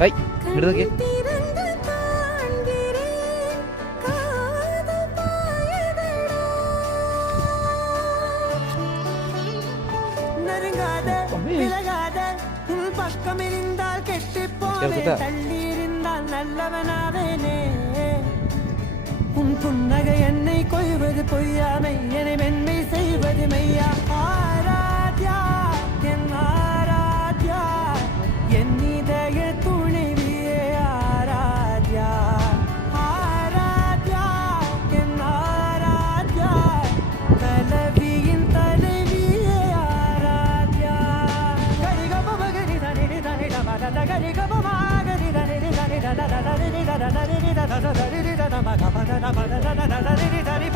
ஐய் இங்கிட்டு നോക്കിയേ பக்கம் இருந்தால் கெட்டு போவே தள்ளி இருந்தால் நல்லவனாவேனே உன் புன்னகை என்னை கொய்வது பொய்யாமை என்னை மென்மை செய்வது மெய்யா ஆராத்யா என் ஆராத்யா என் இதய துணைவியே ஆராத்யா ஆராத்யா என் ஆராத்யா தலைவியின் தலைவியே ஆராத்யா கரிகப மகரி தனி தனி டமத கரிகப மகரி தனி தனி தனி தனி தனி தனி தனி தனி தனி தனி